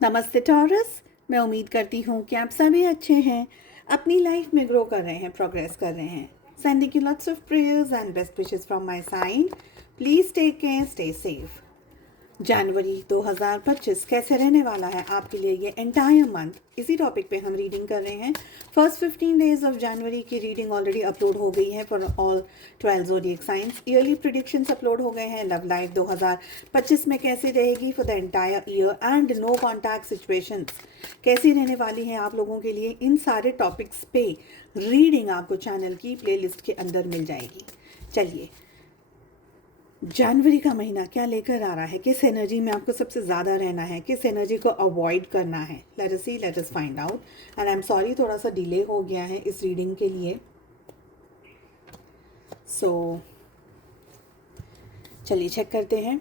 नमस्ते टॉरस। मैं उम्मीद करती हूँ कि आप सभी अच्छे हैं, अपनी लाइफ में ग्रो कर रहे हैं, प्रोग्रेस कर रहे हैं। Sending you lots of prayers and best wishes from my side. Please take care, stay safe. जनवरी 2025 कैसे रहने वाला है आपके लिए, ये एंटायर मंथ, इसी टॉपिक पे हम रीडिंग कर रहे हैं। फर्स्ट 15 डेज ऑफ जनवरी की रीडिंग ऑलरेडी अपलोड हो गई है for all 12 zodiac signs. Yearly predictions upload हो गए हैं। लव लाइफ 2025 में कैसे रहेगी for the entire year and no contact situations कैसी रहने वाली हैं आप लोगों के लिए, इन सारे टॉपिक्स पे रीडिंग आपको चैनल की प्लेलिस्ट के अंदर मिल जाएगी। चलिए, जनवरी का महीना क्या लेकर आ रहा है, किस एनर्जी में आपको सबसे ज़्यादा रहना है, किस एनर्जी को अवॉइड करना है। Let us see, let us find out. And I am sorry, थोड़ा सा डिले हो गया है इस रीडिंग के लिए। चलिए चेक करते हैं।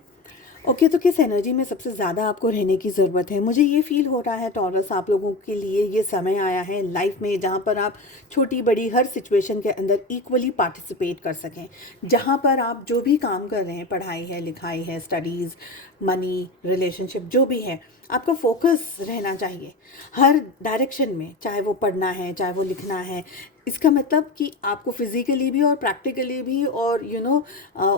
ओके, तो किस एनर्जी में सबसे ज़्यादा आपको रहने की ज़रूरत है। मुझे ये फील हो रहा है टॉरस, आप लोगों के लिए ये समय आया है लाइफ में जहाँ पर आप छोटी बड़ी हर सिचुएशन के अंदर इक्वली पार्टिसिपेट कर सकें। जहाँ पर आप जो भी काम कर रहे हैं, पढ़ाई है, लिखाई है, स्टडीज़, मनी, रिलेशनशिप, जो भी है, आपका फोकस रहना चाहिए हर डायरेक्शन में। चाहे वो पढ़ना है, चाहे वो लिखना है। इसका मतलब कि आपको फिज़िकली भी और प्रैक्टिकली भी और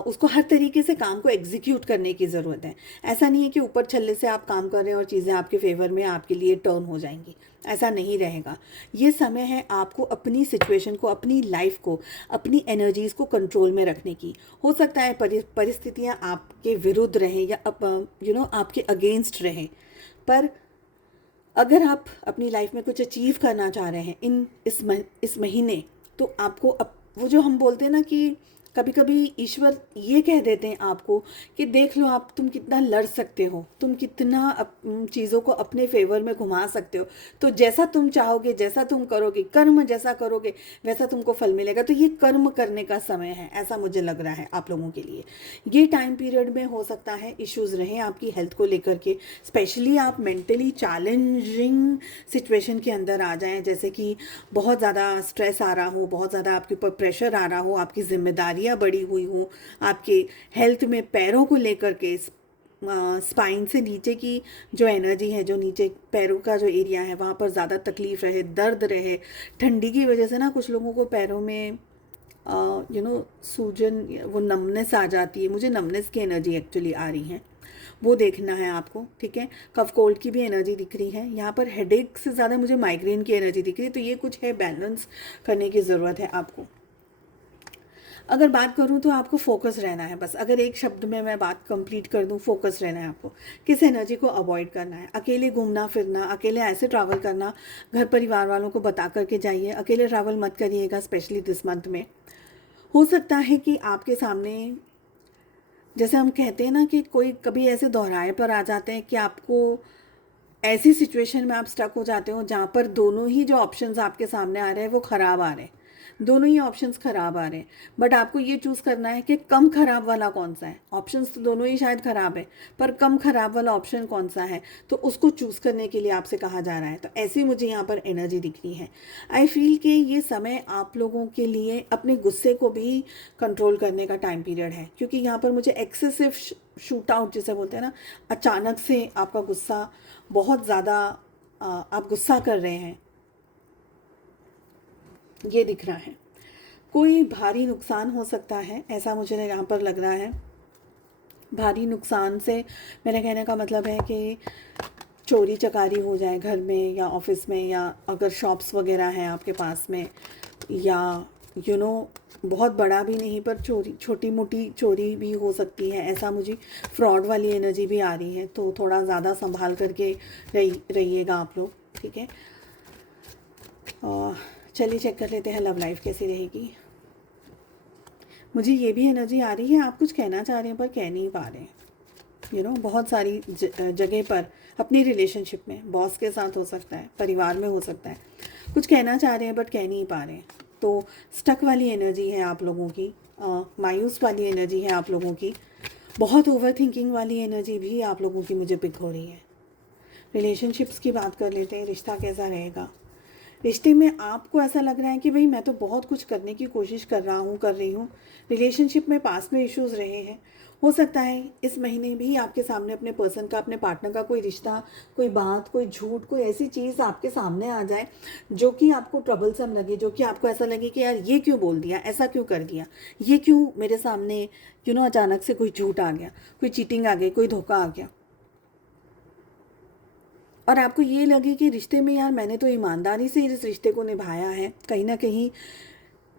उसको हर तरीके से काम को एग्जीक्यूट करने की ज़रूरत है। ऐसा नहीं है कि ऊपर छल्ले से आप काम कर रहे हैं और चीज़ें आपके फेवर में आपके लिए टर्न हो जाएंगी। ऐसा नहीं रहेगा। ये समय है आपको अपनी सिचुएशन को, अपनी लाइफ को, अपनी एनर्जीज़ को कंट्रोल में रखने की। हो सकता है परिस्थितियाँ आपके विरुद्ध रहें या आपके अगेंस्ट रहें, पर अगर आप अपनी लाइफ में कुछ अचीव करना चाह रहे हैं इस महीने, तो आपको वो जो हम बोलते हैं ना कि कभी कभी ईश्वर ये कह देते हैं आपको कि देख लो आप, तुम कितना लड़ सकते हो, तुम कितना चीज़ों को अपने फेवर में घुमा सकते हो। तो जैसा तुम चाहोगे, जैसा तुम करोगे, कर्म जैसा करोगे, वैसा तुमको फल मिलेगा। तो ये कर्म करने का समय है, ऐसा मुझे लग रहा है आप लोगों के लिए। ये टाइम पीरियड में हो सकता है इश्यूज रहें आपकी हेल्थ को लेकर के, स्पेशली आप मेंटली चैलेंजिंग सिचुएशन के अंदर आ जाएं, जैसे कि बहुत ज़्यादा स्ट्रेस आ रहा हो, बहुत ज़्यादा आपके ऊपर प्रेशर आ रहा हो, आपकी जिम्मेदारियां बढ़ी हुई हो, आपके हेल्थ में पैरों को लेकर के, स्पाइन से नीचे की जो एनर्जी है, जो नीचे पैरों का जो एरिया है, वहाँ पर ज़्यादा तकलीफ रहे, दर्द रहे। ठंडी की वजह से ना कुछ लोगों को पैरों में सूजन, वो नमनेस आ जाती है। मुझे नमनेस की एनर्जी एक्चुअली आ रही है, वो देखना है आपको, ठीक है। कफ कोल्ड की भी एनर्जी दिख रही है यहाँ पर। हेडेक से ज़्यादा मुझे माइग्रेन की एनर्जी दिख रही है। तो ये कुछ है, बैलेंस करने की ज़रूरत है आपको। अगर बात करूँ तो आपको फोकस रहना है बस। अगर एक शब्द में मैं बात कंप्लीट कर दूँ, फोकस रहना है आपको। किस एनर्जी को अवॉइड करना है। अकेले घूमना फिरना, अकेले ऐसे ट्रैवल करना, घर परिवार वालों को बता करके जाइए। अकेले ट्रैवल मत करिएगा, स्पेशली दिस मंथ में। हो सकता है कि आपके सामने, जैसे हम कहते हैं ना कि कोई कभी ऐसे दोहराए पर आ जाते हैं कि आपको ऐसी सिचुएशन में आप स्टक हो जाते हो जहाँ पर दोनों ही जो ऑप्शंस आपके सामने आ रहे हैं वो ख़राब आ रहे हैं। दोनों ही ऑप्शंस ख़राब आ रहे हैं, बट आपको ये चूज़ करना है कि कम ख़राब वाला कौन सा है। ऑप्शंस तो दोनों ही शायद ख़राब है, पर कम ख़राब वाला ऑप्शन कौन सा है, तो उसको चूज़ करने के लिए आपसे कहा जा रहा है। तो ऐसी मुझे यहाँ पर एनर्जी दिख रही है। आई फील कि ये समय आप लोगों के लिए अपने गुस्से को भी कंट्रोल करने का टाइम पीरियड है, क्योंकि यहाँ पर मुझे एक्सेसिव शूट आउट जिसे बोलते हैं ना, अचानक से आपका गुस्सा बहुत ज़्यादा, आप गुस्सा कर रहे हैं, ये दिख रहा है। कोई भारी नुकसान हो सकता है, ऐसा मुझे यहाँ पर लग रहा है। भारी नुकसान से मेरे कहने का मतलब है कि चोरी चकारी हो जाए घर में या ऑफिस में, या अगर शॉप्स वगैरह हैं आपके पास में, या बहुत बड़ा भी नहीं पर चोरी, छोटी मोटी चोरी भी हो सकती है। ऐसा मुझे फ्रॉड वाली एनर्जी भी आ रही है। तो थोड़ा ज़्यादा संभाल करके रहिएगा आप लोग, ठीक है। चलिए चेक कर लेते हैं लव लाइफ कैसी रहेगी। मुझे ये भी एनर्जी आ रही है, आप कुछ कहना चाह रहे हैं पर कह नहीं पा रहे हैं। बहुत सारी जगह पर अपनी रिलेशनशिप में, बॉस के साथ हो सकता है, परिवार में हो सकता है, कुछ कहना चाह रहे हैं बट कह नहीं पा रहे हैं। तो स्टक वाली एनर्जी है आप लोगों की, मायूस वाली एनर्जी है आप लोगों की, बहुत ओवर थिंकिंग वाली एनर्जी भी आप लोगों की मुझे पिक हो रही है। रिलेशनशिप्स की बात कर लेते हैं, रिश्ता कैसा रहेगा। रिश्ते में आपको ऐसा लग रहा है कि भाई मैं तो बहुत कुछ करने की कोशिश कर रहा हूँ, कर रही हूँ। रिलेशनशिप में पास्ट में इश्यूज़ रहे हैं, हो सकता है इस महीने भी आपके सामने अपने पर्सन का, अपने पार्टनर का कोई रिश्ता, कोई बात, कोई झूठ, कोई ऐसी चीज़ आपके सामने आ जाए जो कि आपको ट्रबलसम लगे, जो कि आपको ऐसा लगे कि यार ये क्यों बोल दिया, ऐसा क्यों कर दिया, ये क्यों मेरे सामने अचानक से कोई झूठ आ गया, कोई चीटिंग आ गई, कोई धोखा आ गया। और आपको ये लगे कि रिश्ते में यार मैंने तो ईमानदारी से इस रिश्ते को निभाया है, कहीं ना कहीं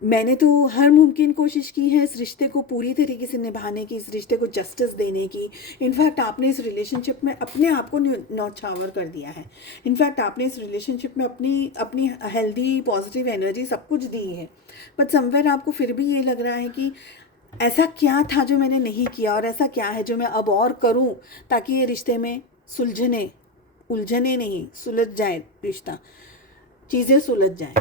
मैंने तो हर मुमकिन कोशिश की है इस रिश्ते को पूरी तरीके से निभाने की, इस रिश्ते को जस्टिस देने की। इनफैक्ट आपने इस रिलेशनशिप में अपने आप को न्यौछावर कर दिया है। इनफैक्ट आपने इस रिलेशनशिप में अपनी अपनी हेल्दी पॉजिटिव एनर्जी सब कुछ दी है, बट समवेयर आपको फिर भी ये लग रहा है कि ऐसा क्या था जो मैंने नहीं किया, और ऐसा क्या है जो मैं अब और करूं ताकि ये रिश्ते में उलझने नहीं, सुलझ जाए रिश्ता, चीज़ें सुलझ जाए।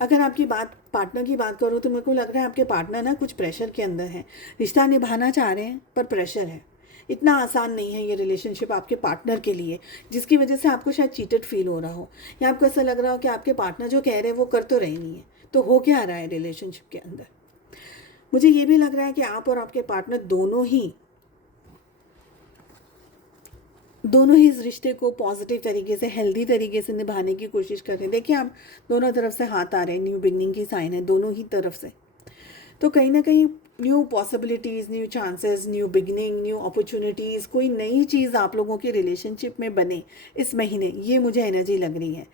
अगर आपकी पार्टनर की बात करूँ तो मेरे को लग रहा है आपके पार्टनर ना कुछ प्रेशर के अंदर है, रिश्ता निभाना चाह रहे हैं पर प्रेशर है। इतना आसान नहीं है ये रिलेशनशिप आपके पार्टनर के लिए, जिसकी वजह से आपको शायद चीटेड फील हो रहा हो, या आपको ऐसा लग रहा हो कि आपके पार्टनर जो कह रहे हैं वो कर तो रहे नहीं है, तो हो क्या रहा है रिलेशनशिप के अंदर। मुझे ये भी लग रहा है कि आप और आपके पार्टनर दोनों ही इस रिश्ते को पॉजिटिव तरीके से, हेल्दी तरीके से निभाने की कोशिश कर रहे हैं। देखिए आप दोनों तरफ से हाथ आ रहे हैं, न्यू बिगनिंग की साइन है दोनों ही तरफ से। तो कहीं ना कहीं new possibilities, new chances, new beginning, new opportunities, कोई नई चीज़ आप लोगों के रिलेशनशिप में बने इस महीने, ये मुझे एनर्जी लग रही है।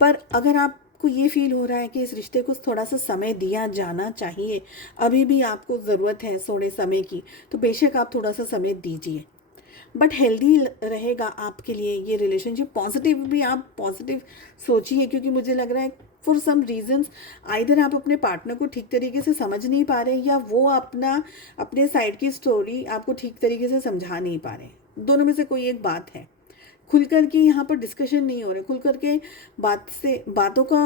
पर अगर आपको ये फील हो रहा है कि इस रिश्ते को थोड़ा सा समय दिया जाना चाहिए, अभी भी आपको ज़रूरत है थोड़े समय की, तो बेशक आप थोड़ा सा समय दीजिए, बट हेल्दी रहेगा आपके लिए ये रिलेशनशिप। पॉजिटिव भी आप पॉजिटिव सोचिए, क्योंकि मुझे लग रहा है फॉर सम रीजंस आइदर आप अपने पार्टनर को ठीक तरीके से समझ नहीं पा रहे, या वो अपने साइड की स्टोरी आपको ठीक तरीके से समझा नहीं पा रहे। दोनों में से कोई एक बात है, खुल कर के यहाँ पर डिस्कशन नहीं हो रहा है, खुल कर के बातों का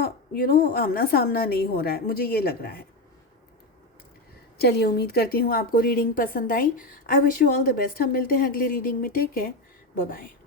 आमना सामना नहीं हो रहा है, मुझे ये लग रहा है। चलिए, उम्मीद करती हूँ आपको रीडिंग पसंद आई। I wish you all the best. हम मिलते हैं अगली रीडिंग में। Take care, bye bye.